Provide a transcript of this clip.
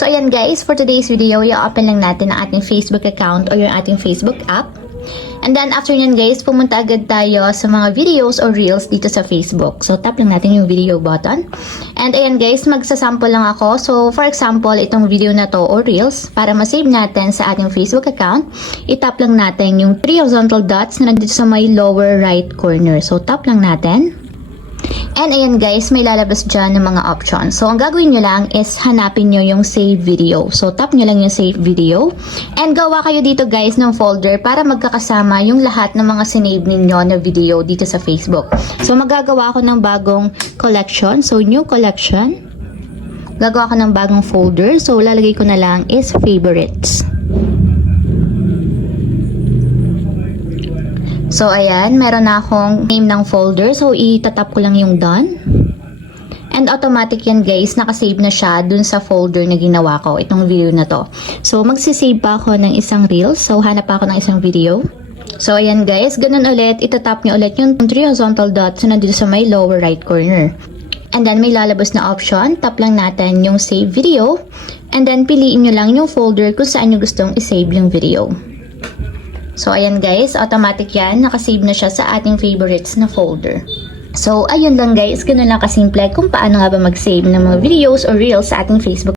So ayan guys, for today's video, i-open lang natin ang ating Facebook account o yung ating Facebook app. And then after nyan guys, pumunta agad tayo sa mga videos or reels dito sa Facebook. So tap lang natin yung video button. And ayan guys, magsasample lang ako. So for example, itong video na to or reels, para masave natin sa ating Facebook account, itap lang natin yung 3 horizontal dots na nandito sa may lower right corner. So tap lang natin. And ayan guys, may lalabas dyan ng mga options. So ang gagawin nyo lang is hanapin nyo yung save video. So tap nyo lang yung save video. And gawa kayo dito guys ng folder para magkakasama yung lahat ng mga sinave ninyo na video dito sa Facebook. So magagawa ako ng bagong collection. So new collection. Gagawa ko ng bagong folder. So lalagay ko na lang is favorites. So, ayan, meron na akong name ng folder. So, itatap ko lang yung done. And automatic yan guys, nakasave na siya dun sa folder na ginawa ko, itong video na to. So, magsisave pa ako ng isang reel. So, hanap pa ako ng isang video. So, ayan guys, ganun ulit, itatap nyo ulit yung 3 horizontal dots na nandito sa may lower right corner. And then, may lalabas na option. Tap lang natin yung save video. And then, piliin nyo lang yung folder kung saan nyo gustong isave yung video. So, ayan guys, automatic yan. Nakasave na siya sa ating favorites na folder. So, ayun lang guys. Ganun lang kasimple kung paano nga ba mag-save ng mga videos or reels sa ating Facebook.